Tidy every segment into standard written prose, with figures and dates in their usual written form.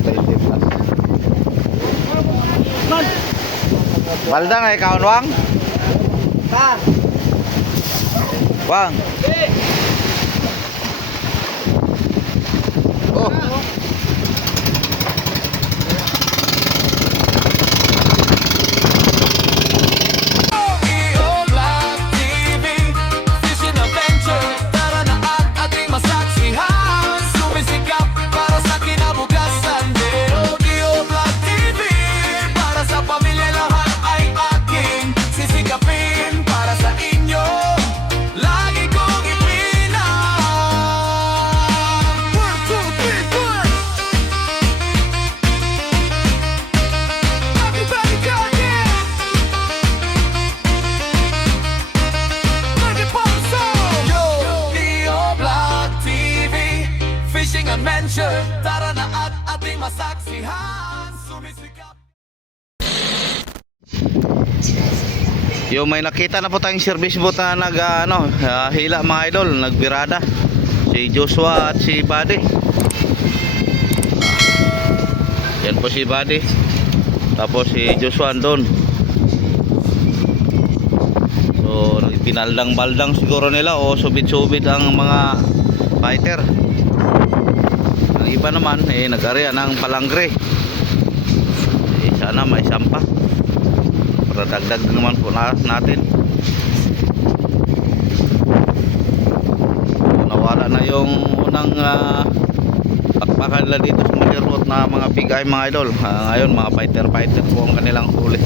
20 plus. Baldang ay kaon wang? Wang. Oh. Tara na at ating masaksihan, sumisikap. Yung may nakita na po tayong service boat na hila mga idol, nagbirada. Si Joshua at si Buddy. Yan po si Buddy. Tapos si Joshua andun. So pinaldang-baldang siguro nila o subid-subid ang mga fighter. Ang iba naman nag-area ng palangre. Sana may sampa para dagdag naman po natin. Nawala na yung unang pakpakan nila dito sa motorboat na mga big eye mga idol. Ngayon mga fighter po ang kanilang huli.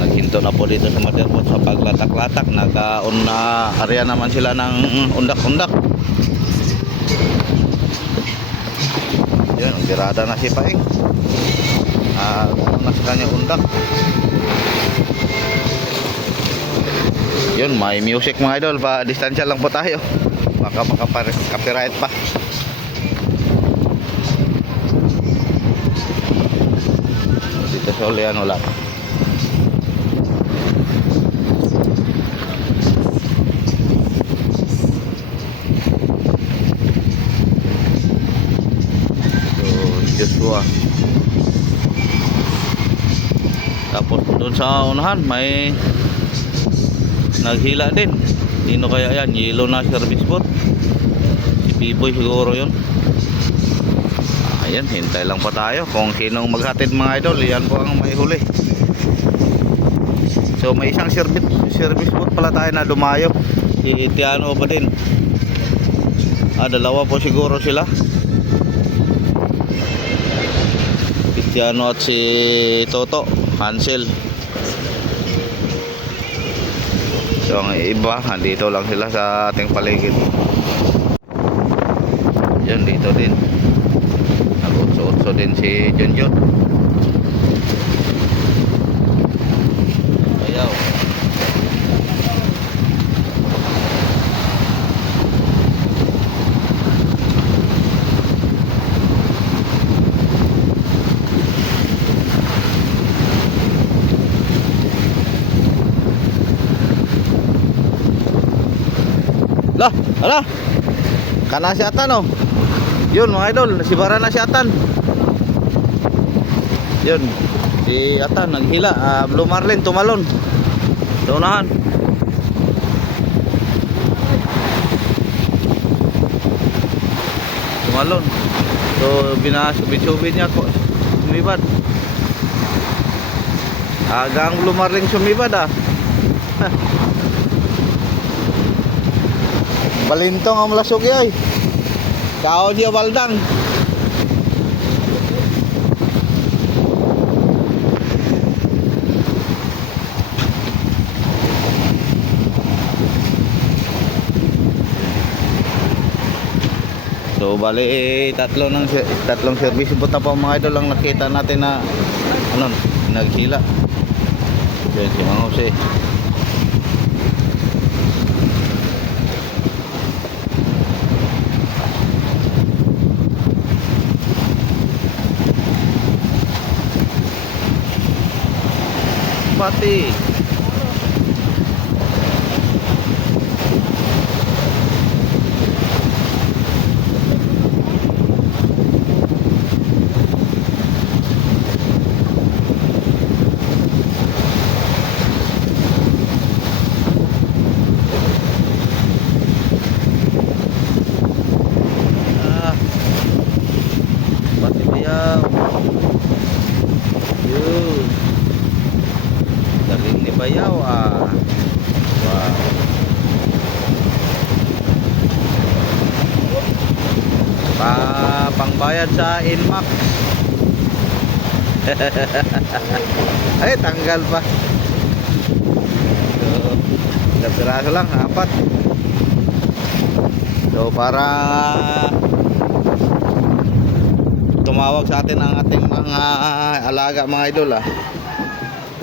Naghinto na po dito sa motorboat sa paglatak-latak. Nagkaon na area naman sila ng undak-undak. Yun, birada na si Paing. Na sa kanyang undak. Yun, may music mga idol. Distansya lang po tayo. Baka copyright pa. Dito sa ulian wala pa. Joshua. Tapos doon sa unahan may naghila din. Sino kaya yan? Yellow na service boat. Si Piboy siguro yun. Ayan, hintay lang pa tayo kung sinong maghatid mga idol. Yan po ang may huli. So may isang service boat pala tayo na dumayo. Si Tiano pa din. Dalawa po siguro sila. Tiano at si Toto Hansel. So ang iba andito lang sila sa ating paligid. Yan dito din nag-utso-utso din si Junjun. Ayaw. Lah, ala. Kana si Atan oh. Yun mga idol, nasibara na si Atan. Yun, si Atan naghila, Blue Marlin tumalon. Daunahan. Tumalon. So binasubid-subid niya ko. Sumibad. Agang Blue Marlin sumibad ah. Balintong ang malasog yoy. Kao dia baldang. So bali tatlong service buta pa mga idol lang nakita natin na naghila. Yan si Mang Jose. Pati. Ah, Pati bayaw. Yun. Galing ni bayaw ah. Wow. Pangbayad sa Inmax. Ay, tanggal pa. So, piraso lang, 4. So, para tumawag sa atin ang ating mga alaga, mga idol ah.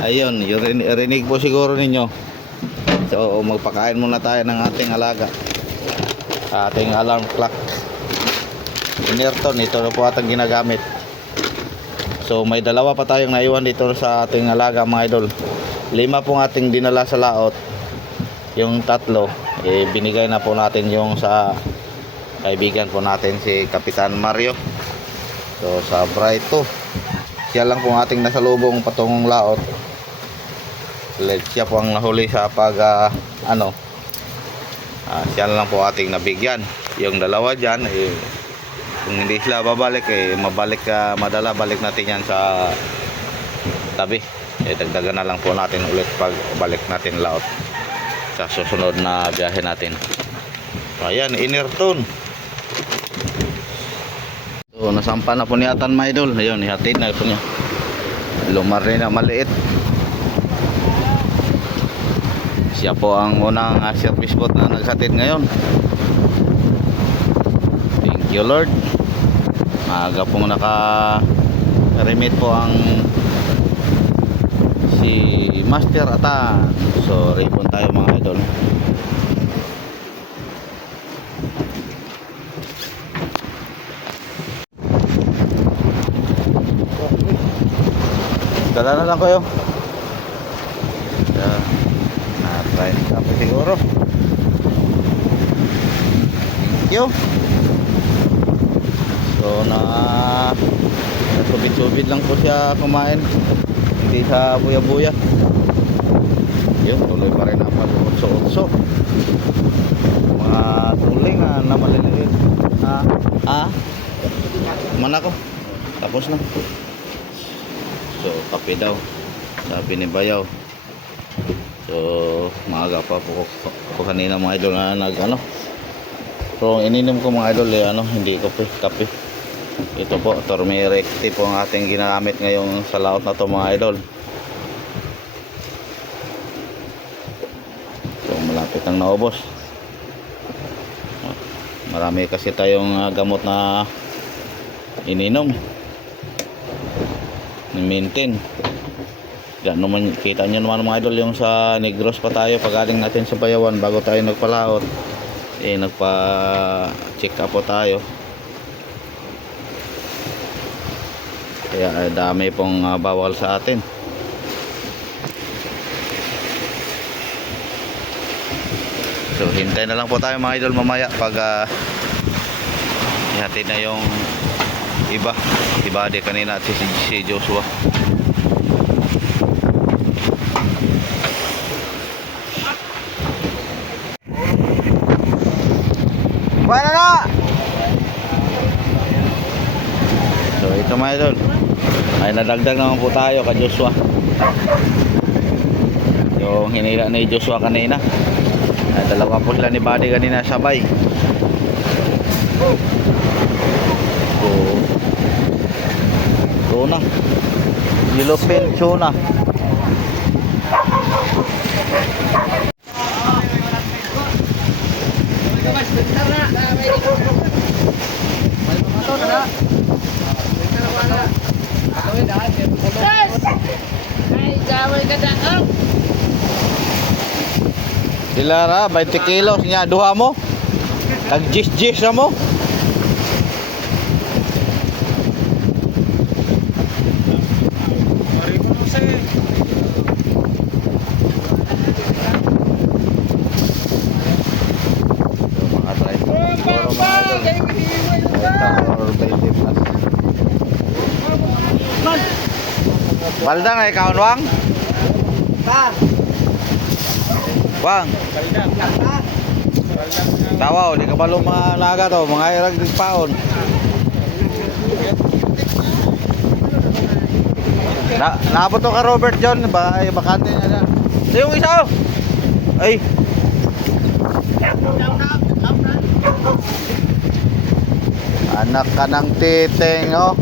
Ayun, yung rinig po siguro ninyo. So, magpakain muna tayo ng ating alaga. Ating alarm clock. Inerton, ito na po atang ginagamit. So may dalawa pa tayong naiwan dito sa ating alaga, mga idol. 5 pong ating dinala sa laot. Yung 3 binigay na po natin yung sa kaibigan po natin, si Kapitan Mario. So sa Brighto, siya lang pong ating nasalubong patungong laot. Siya po ang nahuli sa siya lang po ating nabigyan. Yung dalawa dyan kung hindi sila babalik madala balik natin yan sa tabi. Dagdagan na lang po natin ulit pag balik natin laot sa susunod na biyahe natin. Ayan, Inerton. So nasampa na po ni Atan, mga idol. Ayun, ihatid na po niya. Lumar rin na maliit. Siya po ang unang service boat na naghatid ngayon. Thank you, Lord. Maaga pong naka-remit po ang si Master Atan. So, ripon tayo, mga idol. Dala na lang kayo. Try tapos siguro. Thank you. So subid-subid lang po siya kumain, hindi sa buya-buya. Yun, tuloy pa rin ang pag-utso-utso. Mga tuling na maliliit. Mana ko? Tapos na. So kape daw, sabi ni bayaw. So maaga pa po kanina, mga idol, na so ininom ko, mga idol, hindi kape. Ito po, Turmeric po ang ating ginagamit ngayon sa laot na to, mga idol. So malapit nang naubos. Marami kasi tayong gamot na ininom, ni-maintain. Yan naman, kita nyo naman, mga idol, yung sa Negros pa tayo pagaling natin sa Bayawan bago tayo nagpalaot. Nagpa-check up po tayo. Kaya dami pong bawal sa atin. So hintay na lang po tayo, mga idol, mamaya pag ihatid na yung iba. Si Buddy kanina at si Joshua. Bueno na! So ito, mga idol, ay nadagdag naman po tayo kay Joshua. Yung hinila ni Joshua kanina, ay dalawa po sila ni Buddy kanina sabay. Tuna, yellowfin tuna. Sila ra 20 kilos nya duha mo. Tag jis ra mo. Baldang ay kaon wang? Wang. Tawaw, di ka balong mga naga to, mga irag paon. Naabot to ka Robert John, ba ay bakante na. Yung isa oh. Ay. Anak ka ng titeng oh.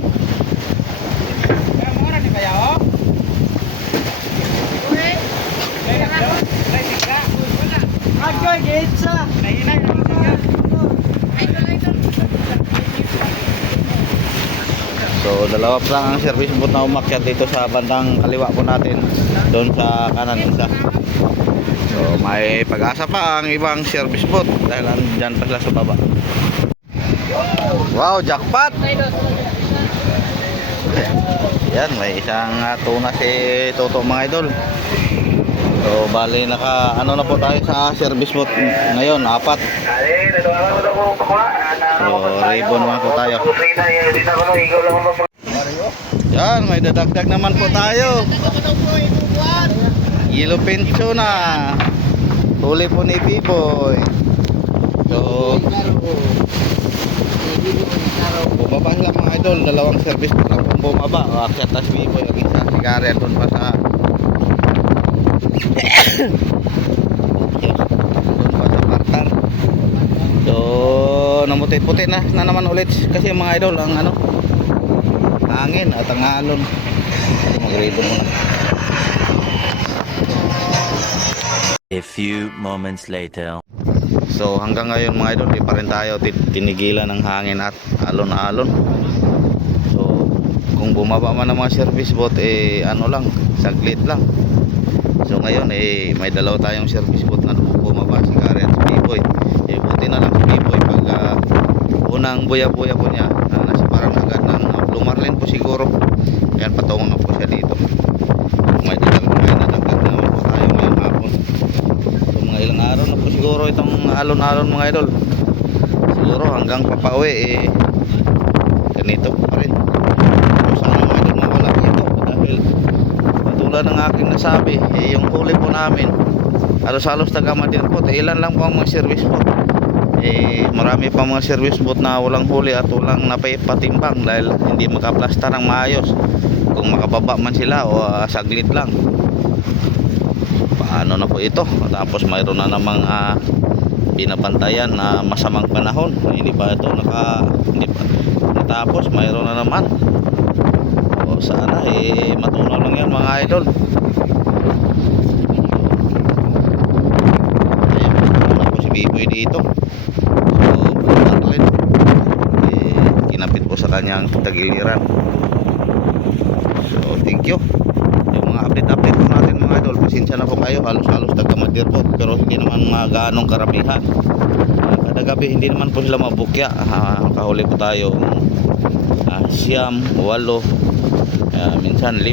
So dalawa pa lang ang service boat na umakyat dito sa bandang kaliwa po natin, doon sa kanan isa. So may pag-asa pa ang ibang service boat dahil andyan pa sila sa baba. Wow, jackpot! Yan, may isang tuna si Toto mga idol. So bali naka ano na po tayo sa service boat ngayon, 4. So ribbon naman po tayo. Yan, may dadagdag naman po tayo. Yellow pincho na. Huli po ni B-Boy. So bumaba sila mga idol, dalawang service boat lang pong bumaba. Akyat tas B-Boy, ang isa si Karen doon pa sa doon pa sa partar. So namuti-puti na naman ulit kasi mga idol ang ano, hangin at ang alon. Mag-ribbon muna. A few moments later. So hanggang ngayon mga idol, di pa rin tayo tinigilan ng hangin at alon-alon. So kung bumaba man ang mga service boat ano lang, saglit lang. So ngayon may dalawa tayong service boat na bumaba, si Karen at si B-Boy. Buti na lang si B-Boy pag unang buya-buya po niya, nasa parang agad ng Blue Marlin po siguro. Ayan, patungo na po siya dito. May dadagdag naman po tayo ngayong hapon. So mga ilang araw na po siguro itong alon-alon mga idol. Siguro hanggang papauwi ganito pa rin. So sana mga idol mawala ito dahil tulad ng aking nasabi, yung huli po namin halos-halos taga-Madir po, ilan lang po ang mga service boat. Marami pa mga service boat na walang huli at walang napapatimbang dahil hindi makaplastar ng maayos. Kung makababa man sila o saglit lang, paano na po ito? Tapos mayroon na namang binabantayan na masamang panahon. Hindi pa ito hindi pa natapos, mayroon na naman. O sana matunaw lang yan mga idol. Ayun, na po si B-Boy dito. So kinapit po sa kanyang tagiliran. So thank you. Yung mga update po natin mga idol, pasensya na po kayo, halos-halos taga-Madir po, pero hindi naman ganong karamihan. Kada gabi hindi naman po sila mabukya. Kahuli po tayo 9, 8, minsan 5.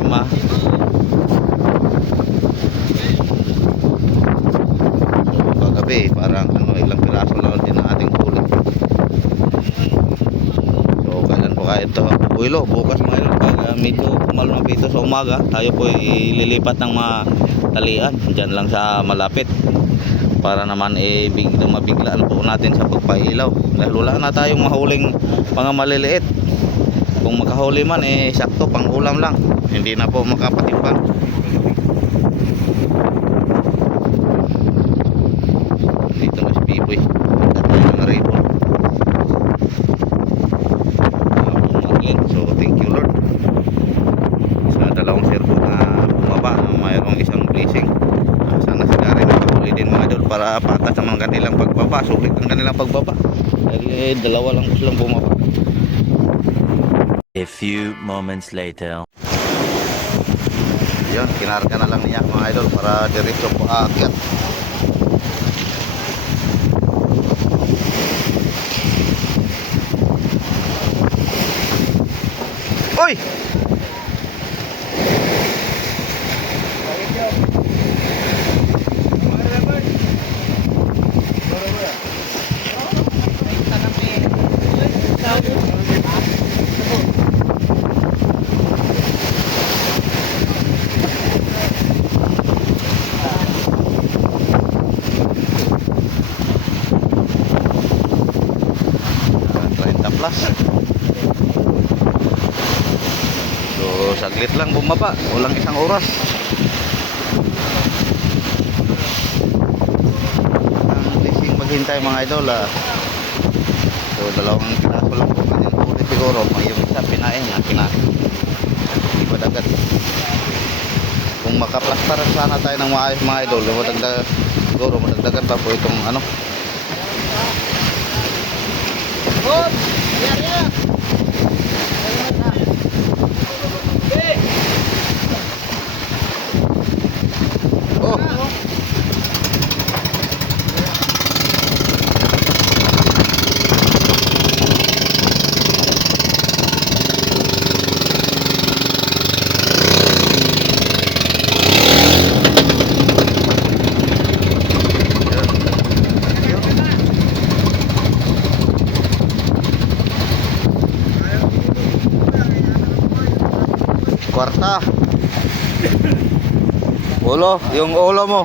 So kagabi parang ilang piraso lang din ang ating huli. So kailan po kaya ito Builo, bukas mga idol, pag medyo malumapito sa umaga, tayo po ililipat ng mga talian dyan lang sa malapit para naman mabiglaan po natin sa pagpailaw dahil wala na tayong mahuling mga maliliit. Kung makahuli man sakto pang ulam lang, hindi na po makapatimbang. Dito na si B-Boy, tayo ng ribbon. So thank you Lord sa dalawang servo na bumaba, mayroong isang blessing. Sana si Karen nakahuli din mga idol para patas naman kanilang pagbaba, sulit ang kanilang pagbaba dahil dalawa lang po silang bumaba. A few moments later. Yun, kinarga na lang niya mga idol para diretso po aakyat. Oy! Saglit lang bumaba, walang isang oras. Ang lising maghintay mga idol So dalawang piraso lang po kanyang huli siguro. Yung isa pinain nga, kinain. Iba dagat. Kung makaplastar sana tayo ng maayos mga idol, siguro madagdagan pa po itong ano. Oh. Kwarta. Ulo, yung ulo mo.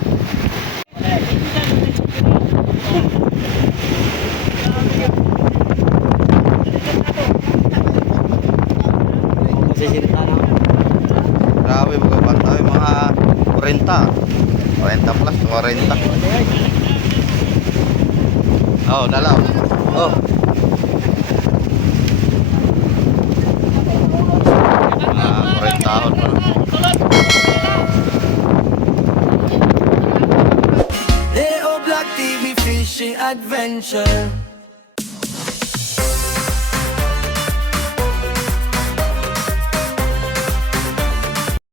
Grabe mga bata, mga 40. 40 plus, 40. Oh, dalaw. Oh. Mga 40 taon pa. Leo Black TV Fishing Adventure.